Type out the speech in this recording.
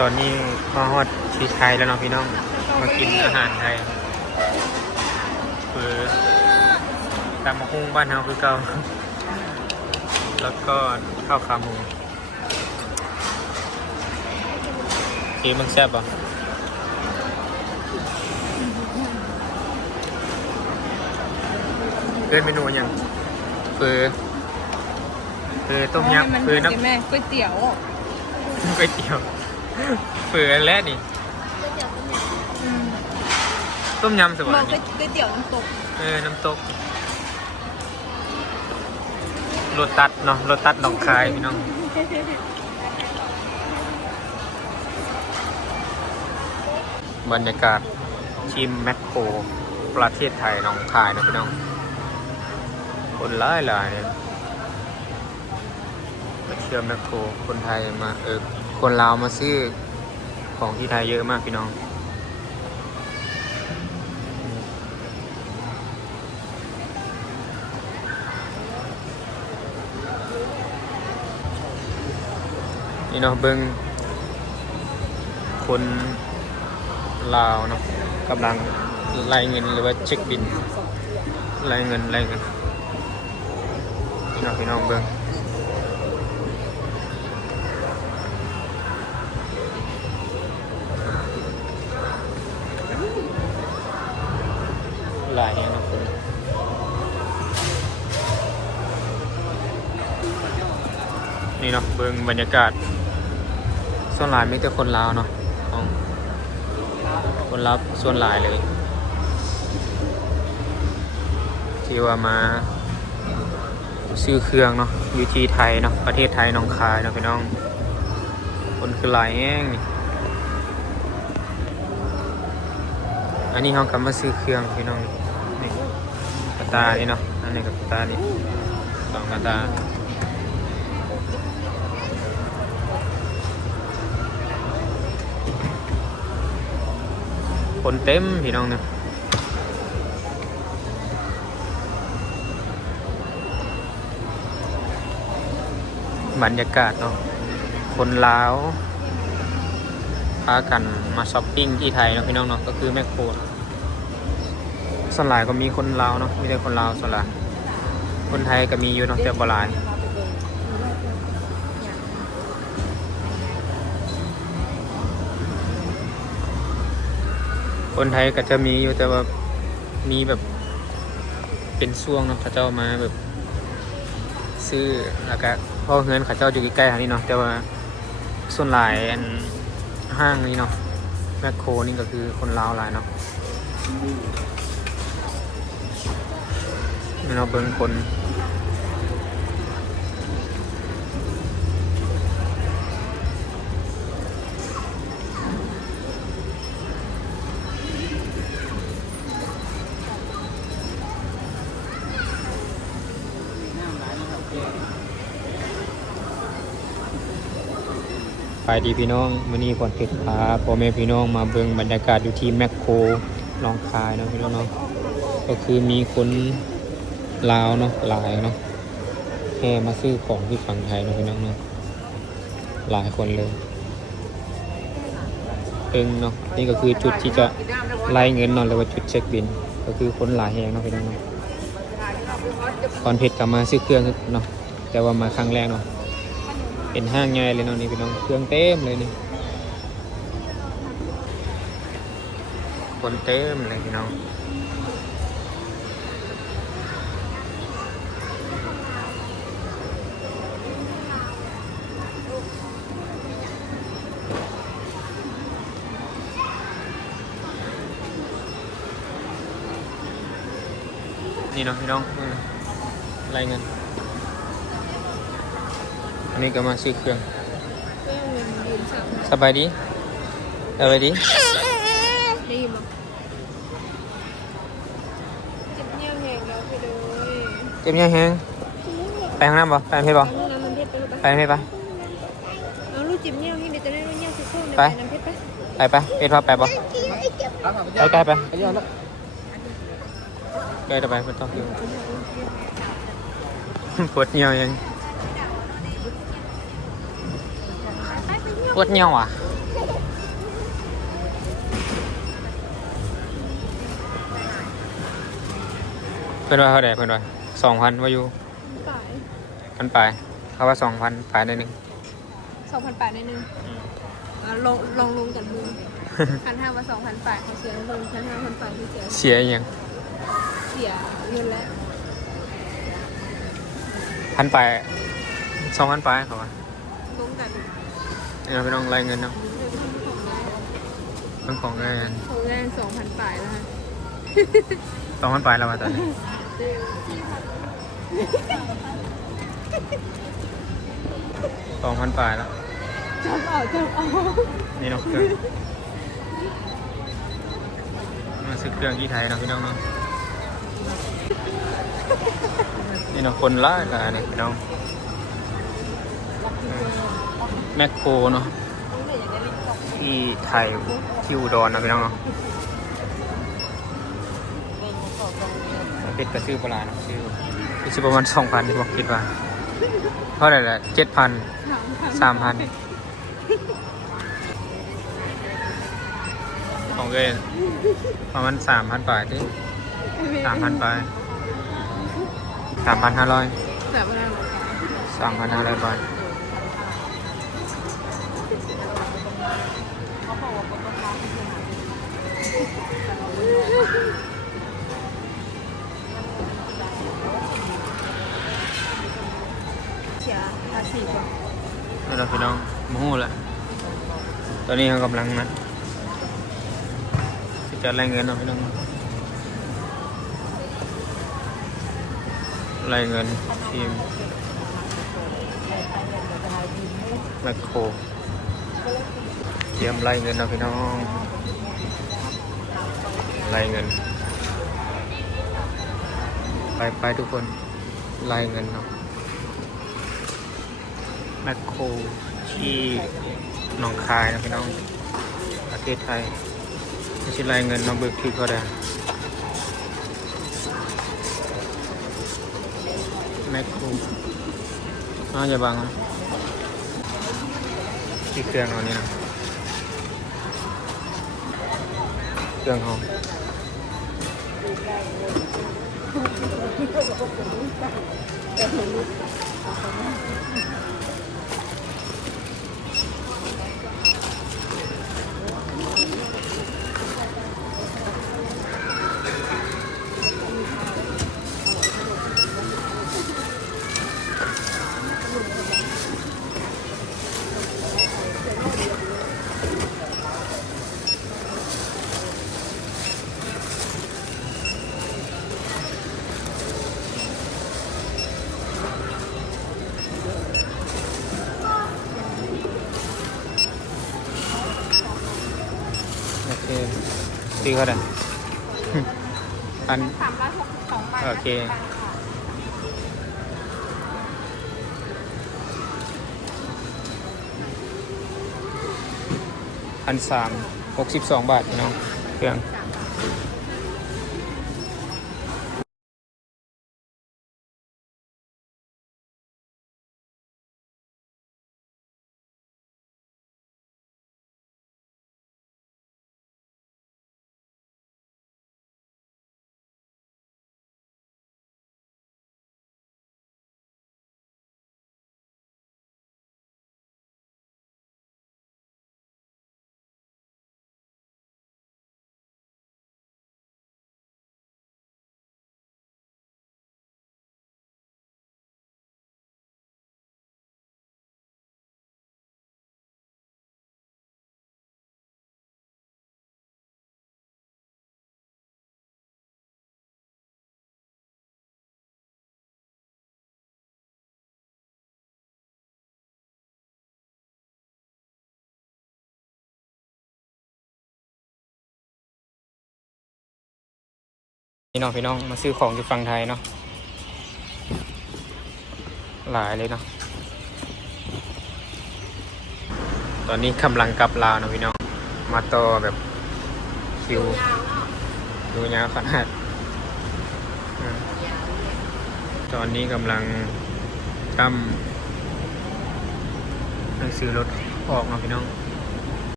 ตอนนี้มาฮอดที่ไทยแล้วเนาะพี่น้องมากินอาหารไทยคือตำมะฮุ่งบ้านเฮาคือเก่าแล้วก็ข้าวขาหมูที่มันแซ่บอ่ะเกินเมนูอย่างคือต้มยำคือน้ำ แม่ก๋วยเตี๋ยว ก๋วยเตี๋ยวเฟือแรกนี่ต้มยำสวัส บอก ดิ์ ก๋วยเตี๋ยวน้ำตก น้ำตกโรตัสเนาะโรตัสหนองคายพี่น้องบรรยากาศชิมแมคโครประเทศไทยหนองคายนะพี่น้องคนหลายเนี่ยมาเชื่อแมคโครคนไทยมาคนลาวมาซื้อของที่ไทยเยอะมากพี่น้องนี่เนาะเบิ้งคนลาวเนาะกำลังไล่เงินหรือว่าเช็คบินไล่เงินนี่เนาะพี่น้องเบิ้งหลายอย่างนะคนนี่เนาะเบิ้งบรรยากาศส่วนหลายมีแต่คนลาวเนาะคนลาวส่วนหลายเลยที่ว่ามาซื้อเครื่องเนาะอยู่ที่ไทยเนาะประเทศไทยหนองคายเนาะพี่น้องคนคือหลายแห้งนี่อันนี้เขากลับมาซื้อเครื่องพี่น้องนี่กระตานี่เนาะอันนี้กับกระตานี่สองกระตาคนเต็มพี่น้องเนี่ยบรรยากาศเนาะคนลาวพากันมาช้อปปิ้งที่ไทยเนาะพี่น้องเนาะก็คือแมคโครส่วนหลายก็มีคนลาวเนาะมีแต่คนลาวส่วนหลายคนไทยก็มีอยู่เนาะแต่บ่หลายคนไทยก็จะมีอยู่แต่ว่ามีแบบเป็นช่วงเนาะเขาเจ้ามาแบบซื้อแล้วก็พ่อเงินเขาเจ้าอยู่ใกล้ๆทางนี้เนาะแต่ว่าส่วนหลายห้างนี้เนาะแมคโครนี่ก็คือคนลาวหลายเนาะเราเบิ่งคนไปดีพี่น้องมื้อนี้ก่อนปิดพาพ่อแม่พี่น้องมาเบิ่งบรรยากาศอยู่ที่แมคโครหนองคายเนาะพี่น้องเนาะก็คือมีคนลาวเนาะหลายเนาะแค่มาซื้อของที่ฝั่งไทยเนาะพี่น้องเนาะหลายคนเลยเนาะนี่ก็คือจุดที่จะไล่เงินเนาะหรือว่าจุดเช็คบินก็คือคนหลายแห่งเนาะพี่น้องเนาะก่อนเพชรกลับมาซื้อเครื่องเนาะแต่ว่ามาครั้งแรกเนาะเป็นห้างใหญ่เลยเนาะนี่พี่น้องเครื่องเต็มเลยนี่คนเต็มเลยพี่น้องนี่เนาะพี่น้องอะไรเงินอันนี้ก็มาซื้อเครื่องสบายดีสบายดีได้ยินมั้ยเจ็บเงี้ยวแหงแล้วไปเลย เจ็บยังแฮงไปข้างหน้าบ่ไปเพชรบ่ไปเพชรปะเอาลูกจิ้มเงี้ยวให้เดี๋ยวจะได้รู้เงี้ยวสุดๆ ไป น้ำเพชรปะ ไปเพชรพาไปบ่ใกล้ไปใกล้ไปไม่ต้องอยู่ปวดเหี่ยวยังปวดเหี่ยวอ่ะ พื่อนว่าเท่าไหร่เพื่อนว่า2,000ว่าอยู่ ป่าย พันปลายเขาว่า2,000ปลายได้หนึ่ง 2,800ในหนึงลงกันมึงคันห้าว่า2,000ป่ายเขาเสียลงคัน5,000ป่ายที่เสีย เสียอีกยัง เสียเงินแล้ว พันปลาย2,000ปลายเขาว่า ลงกัน นี่เราไปลองรายเงินเนาะเรื่องของเงิน ของงาน2,000ป่ายแล้วฮะ 2,000ปลายแล้วมาตอนนี้2,000ปลายแล้ว จับเอา นี่เนาะเครื่องมาซื้อเครื่องที่ไทยเนาะพี่น้องเนาะนี่เนาะคนละกันเนี่ยพี่น้องแมคโครเนาะที่ไทยที่อุดรนะพี่น้องเนาะเป็ดกระซื้อโบราณเนาะซื้อประมาณ2,000ที่บอกคิดว่าเท่าไหร่ละ7,000 3,000ของเกนประมาณ3,000 บาทที่3,000 บาท3,500 แต่เวลา 3,500 บาทเสียภาษีก่อน นี่เราพี่น้องมาหู้แล้วตอนนี้เขากำลังนะจะรายเงินเราพี่น้องรายเงินทีมแมคโครเตรียมรายเงินเราพี่น้องรายเงินไปทุกคนรายเงินเนาะแมคโครที่หนองคายนะพี่น้องประเทศไทยไม่ใช่รายเงินน้องเบิกที่ก็ได้แมคโครน่าจะบังนะที่เครื่องเราเนี่ยนะเครื่องเขาโอเคซื้อเขาได้พัน 362 บาท โอเค1,362 บาทพี่น้องเครื่องพี่น้องมาซื้อของอยู่ฝั่งไทยเนาะหลายเลยเนาะตอนนี้กำลังกลับลาวนะพี่น้องมาต่อแบบคิวดูยาวขนาดตอนนี้กำลังกำหนังสือรถออกเนาะพี่น้อง